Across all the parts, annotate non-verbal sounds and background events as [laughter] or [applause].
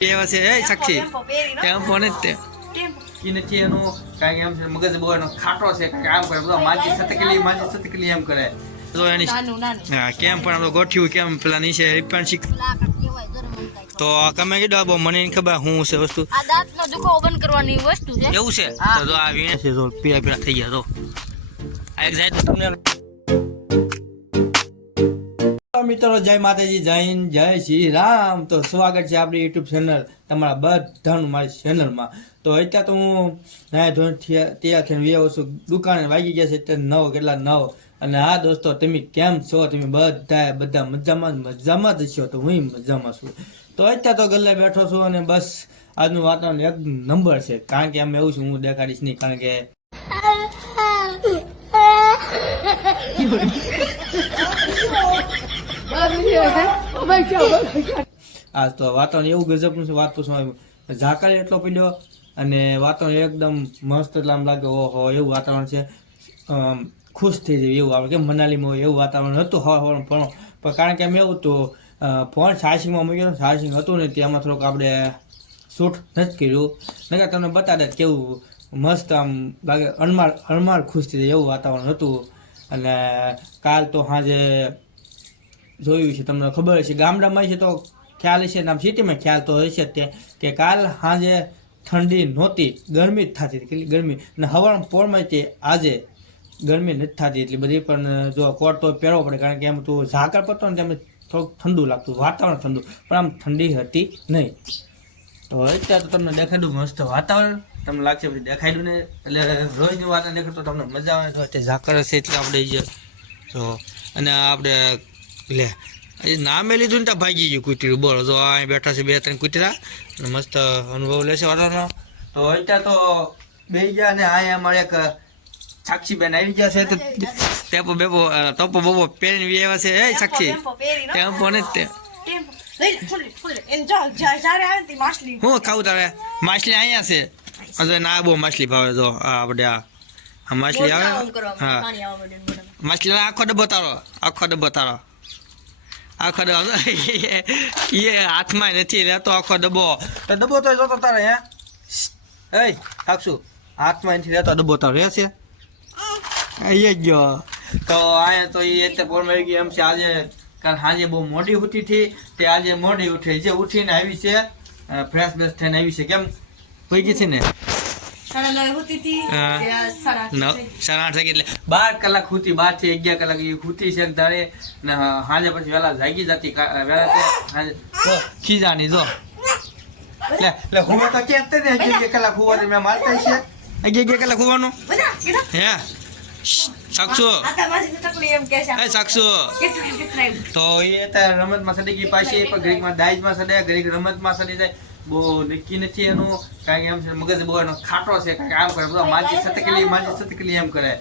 એવા છે? એ સાક્ષી ટેમ્પો ને તે. ઈ નથી એનું કાંઈ એમ છે મગજ બહુ એનો ખાટો છે કારણ આમ કરે બધો માજી સતકલી માજી સતકલી એમ કરે. તો એની હા કેમ પણ આપણે ગોઠ્યું કેમ? પેલા નીચે શીખ કહેવાય ગરમ મંગાઈ તો તમે કીધું બહુ મને ખબર હું છે વસ્તુ. આ દાંતનો દુખાવો બંધ કરવાની વસ્તુ છે. એવું છે? તો આ વીણે છે જો પીળા પીળા થઈ ગયા તો આ એક જાય તો તમને મિત્રો જય માતાજી જય હિન્દ જય શ્રી રામ તો સ્વાગત છે આપણી યુટ્યુબ ચેનલ તમારા બધાનું મારી ચેનલમાં તો અત્યારે તો હું નાયા ધોરણ તૈયાર થઈને વ્યવ છું દુકાને વાગી ગયા છે અત્યારે નવ કેટલા નવ અને હા દોસ્તો તમે કેમ છો તમે બધા બધા મજામાં જ મજામાં જ છો તો હું મજામાં છું તો અત્યારે તો ગલ્લે બેઠો છું અને બસ આજનું વાતાવરણ એક નંબર છે કારણ કે અમે એવું છું હું દેખાડીશ નહીં કારણ કે આજ તો વાતાવરણ એવું ગજબનું છે, વાત પૂછવા ઝાકળ એટલો પડ્યો અને વાતાવરણ એકદમ મસ્ત એટલે આમ લાગે, ઓહો, એવું વાતાવરણ છે. ખુશ થઈ જાય એવું આપણે કેમ મનાલીમાં હોય એવું વાતાવરણ હતું હવા હવાનું પણ કારણ કે મેં એવું તો ફોન ચાર્જિંગમાં મૂક્યો ચાર્જિંગ હતું ને તેમાં થોડુંક આપણે શૂટ નથી કર્યું. નકર તમને બતાડે કેવું મસ્ત આમ લાગે, અણમાર અણમાર ખુશ થઈ જાય એવું વાતાવરણ હતું. અને કાલ તો સાંજે જોયું છે, તમને ખબર હશે ગામડામાં છે તો ખ્યાલ હશે ને આમ સિટીમાં ખ્યાલ તો હશે તે કે કાલ સાંજે ઠંડી નહોતી, ગરમી જ થતી કેટલી ગરમી. અને હવાના પોળમાં તે આજે ગરમી નથી થતી એટલી બધી, પણ જો કોટ તો પહેરવો પડે, કારણ કે એમ તો ઝાકળ પડતો ને તેમ થોડુંક ઠંડુ લાગતું, વાતાવરણ ઠંડુ, પણ આમ ઠંડી હતી નહીં. તો અત્યારે તો તમને દેખાડું મસ્ત વાતાવરણ, તમને લાગશે પછી દેખાડ્યું ને, એટલે રોજની વાતાવરણ દેખાડતો તમને મજા આવે, તો ઝાકળ હશે એટલે આપણે જે તો અને આપણે લે. એ નામે લીધું ને ત્યાં ભાગી ગયું કૂતરું. બોલો જો અહીં બેઠા છે બે ત્રણ કૂતરા. અને મસ્ત અનુભવ લેશે વાતાવરણનો. તો અત્યારે તો બે ગયા ને અહીંયા અમારે એક સાક્ષી બેન આવી ગયા છે. ટેપો બેપો ટોપો બોપો પહેરીને બી આવ્યા છે. એ સાક્ષી? ટેમ્પો ને તે. હું ખાવું તારે? માછલી અહીંયા છે. અને ના બહુ માછલી ભાવે જો. આ આપણે આ આ માછલી આવે હા. માછલી આખો ડબ્બો તારો આખો ડબ્બો તારો. આખો ડબ્બો. [laughs] એ હાથમાં નથી રહેતો આખો ડબ્બો. તો ડબ્બો તો જોતો તારે, હે? એ આખશું હાથમાં નથી રહેતો ડબ્બો છે? અહીંયા જ ગયો તો અહીંયા તો એ એટલે પોર મળી ગઈ એમ છે. આજે કારણ સાંજે બહુ મોડી ઉઠી હતી. તે આજે મોડી ઉઠી. છે ઉઠીને આવી છે ફ્રેશ બ્રેશ થઈને આવી છે. કેમ? કોઈ ગઈ છે ને? સાડા આઠ એટલે બાર કલાક ખૂતી બારથી અગિયાર કલાક એ ખૂતી છે તારે સાંજે પછી વેલા જાગી જતી જો ખીજાની જો. હુવા તો ક્યાં તે અગિયાર અગિયાર કલાક હુવા મેં મારતા છે. અગિયાર અગિયાર કલાક હુવાનું? હે? સાક્ષુ. સાક્ષુ. તો એ અત્યારે રમતમાં સડી ગઈ પાછી પણ ઘડીકમાં દાઈજમાં સડે ઘડીક રમતમાં સડી જાય. બહુ નક્કી નથી એનું. કારણ કે એમ છે મગજ બહુ એનો ખાટો છે કારણ કે આમ કરે બધો માજી સતકલી માજી સતકલી એમ કરે.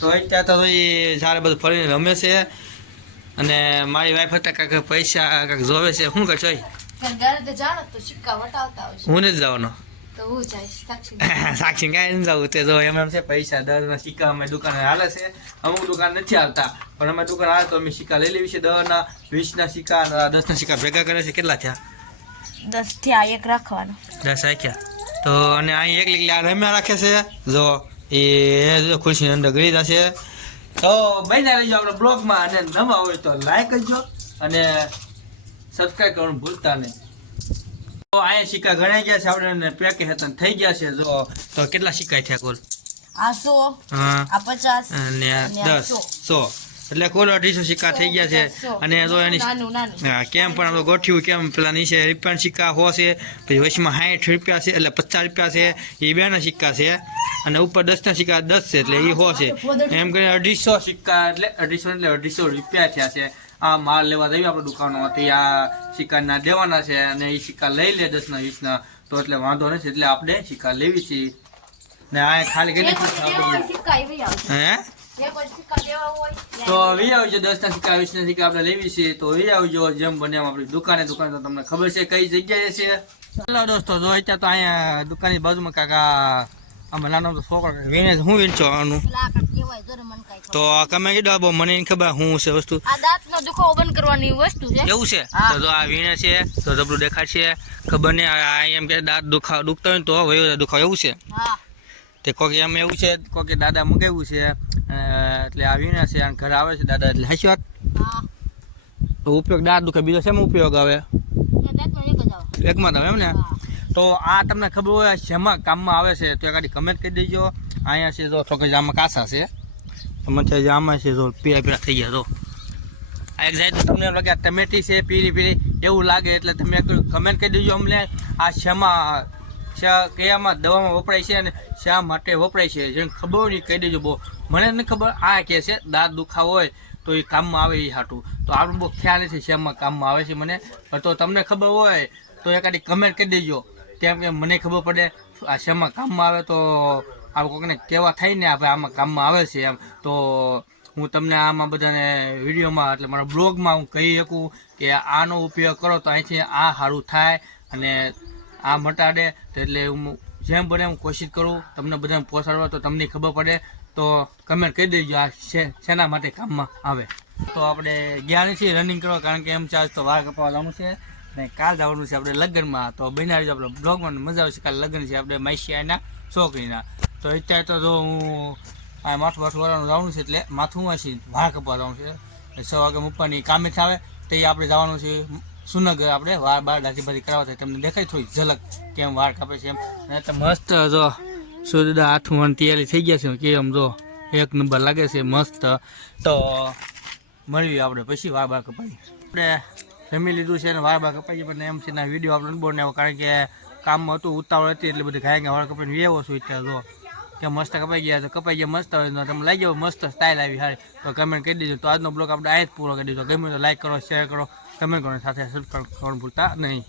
તો અત્યારે તો એ સારે બધું ફરીને રમે છે અને મારી વાઈફ હતા કાંઈક પૈસા કાંઈક જોવે છે શું કરશો હું નથી જવાનો. સાક્ષી [laughs] કાંઈ નથી જવું તે જો એમ એમ છે પૈસા દરના સિક્કા અમે દુકાને હાલે છે. અમુક દુકાન નથી આવતા પણ અમે દુકાન હાલે તો અમે સિક્કા લઈ લેવી છે દસના વીસના સિક્કા દસના સિક્કા ભેગા કરે છે કેટલા થયા? દસ થયા એક રાખવાનો. દસ રાખ્યા તો અને અહીં એકલી લીકલી આ રમ્યા રાખે છે. જો એ ખુરશીની અંદર ગળી જશે. તો બની રહેજો આપણે બ્લોગમાં. અને નવા હોય તો લાઈક કરજો અને સબસ્ક્રાઈબ કરવાનું ભૂલતા નહીં. તો અહીંયા સિક્કા ગણાઈ ગયા છે આપણે પેકે હેતન થઈ ગયા છે. જો તો કેટલા સિક્કા થયા કુલ? આ સો હા. આ પચાસ અને દસ. સો. એટલે કુલ અઢીસો સિક્કા થઈ ગયા છે. અને જો એની હા કેમ પણ આપણે ગોઠવ્યું કેમ પેલા નીચે રૂપિયાના સિક્કા હો છે પછી વચમાં સાઠ રૂપિયા છે એટલે પચાસ રૂપિયા છે એ બેના સિક્કા છે અને ઉપર દસના સિક્કા દસ છે એટલે એ હો છે એમ કરીને અઢીસો સિક્કા એટલે અઢીસો એટલે અઢીસો રૂપિયા થયા છે. આ માલ લેવા જઈએ આપણે દુકાનોમાંથી આ સિક્કા ના દેવાના છે અને એ સિક્કા લઈ લે દસના વીસના તો એટલે વાંધો નથી એટલે આપણે સિક્કા લેવી છીએ ને આ ખાલી કેટલી હે? તો વી આવજો દસ ના સિક્કા વીસ ના સિક્કા આપણે લેવી છે. તો વી આવજો જેમ બને એમ આપણી દુકાને દુકાને તો તમને ખબર છે કઈ જગ્યાએ છે. ચાલો દોસ્તો જો અત્યારે તો અહીંયા દુકાનની બાજુમાં કાકા આમાં નાનો છોકરો વીણે હું વીણશો આનું? લાકડ કેવાય જરા મન કાઈ તો તમે કીધું બહુ મને ખબર હું છે વસ્તુ. આ દાંતનો દુખાવો બંધ કરવાની વસ્તુ છે. એવું છે? તો જો આ વીણે છે તો જબરું દેખાડશે ખબર આ એમ કે દાંત દુખા દુખતા હોય ને તો વયો દુખાવ. એવું છે? હા. તે કોકે એમ એવું છે કોકે દાદા મંગાવ્યું છે એટલે આ વીણે છે અને ઘરે આવે છે દાદા એટલે હાચી વાત? તો ઉપયોગ દાંત દુખે બીજો શેમાં ઉપયોગ આવે? એક એકમાં તમે એમ ને? તો આ તમને ખબર હોય શેમાં કામમાં આવે છે તો એકાદી કમેન્ટ કરી દેજો. અહીંયા છે જો છોકરી આમાં કાસા છે. તમે છે આમાં છે જો પીળા પીળા થઈ ગયા તો આ એક જાય તો તમને લાગે ટમેટી છે પીળી પીળી એવું લાગે એટલે તમે કમેન્ટ કરી દેજો અમને આ શેમાં શા કયામાં દવામાં વપરાય છે અને શા માટે વપરાય છે જેને ખબર નહીં કહી દેજો બહુ. મને નથી ખબર, આ કહે છે, દાંત દુખાવો હોય તો એ કામમાં આવે એ હાટું. તો આપણને બહુ ખ્યાલ નથી શેમાં કામમાં આવે છે મને. તો તમને ખબર હોય તો એકાદી કમેન્ટ કરી દેજો. કેમ કે મને ખબર પડે, આ શેમાં કામમાં આવે તો આ કોકને કેવા થાય ને આપણે આમાં કામમાં આવે છે એમ. તો હું તમને આમાં બધાને વિડીયોમાં એટલે મારા બ્લોગમાં હું કહી શકું કે આનો ઉપયોગ કરો તો અહીંથી આ સારું થાય અને આ મટાડે તો એટલે હું જેમ બને હું કોશિશ કરું. તમને બધાને પહોંચાડવા તો તમને ખબર પડે. તો કમેન્ટ કહી દેજો આ શેના માટે કામમાં આવે. તો આપણે ગયા છીએ રનિંગ કરવા, કારણ કે એમ ચાર્જ તો વાર કપાવા જવાનું છે. અને કાલ જવાનું છે આપણે લગ્નમાં. તો બનાવી આપણે બ્લોગમાં મજા આવશે. કાલે લગ્ન છે, આપણે માઈશિયાના છોકરીના. તો અત્યારે તો જો હું આ માથું માથું વાળવાનું જવાનું છે એટલે માથું વાંચી વાર કપાવા જવાનું છે. છ વાગે મૂકવાની કામે થાવે તે આપણે જવાનું છે. સુનગર આપણે વાર બાર દાઢી બારી કરાવવા થાય, તમને દેખાય થોડી ઝલક કેમ વાળ કાપે છે એમ. અને તો મસ્ત જો સૂર્યદા મણ તૈયારી થઈ ગયા છે કેમ જો એક નંબર લાગે છે, મસ્ત. તો મળ્યું આપણે પછી વાર બાર કપાઈ આપણે જમી લીધું છે અને વાર બાર કપાઈ પણ એમ છે વીડિયો આપણે બનાવ્યો કારણ કે કામમાં હતું, ઉતાવળ હતી, એટલે બધી ગયા વાળ કપાઈને વ્યવો છું અત્યારે જો. કે મસ્ત કપાઈ ગયા, તો કપાઈ ગયા મસ્ત હોય તો તમે લાગી મસ્ત સ્ટાઇલ આવી સારી તો કમેન્ટ કરી દેજો. તો આજનો બ્લોગ આપણે આ જ પૂરો કરી દીધો. ગમે તો લાઈક કરો શેર કરો. કમેન્ટ કરો સાથે સાથે સબસ્ક્રાઈબ કરવાનું ભૂલતા નહીં.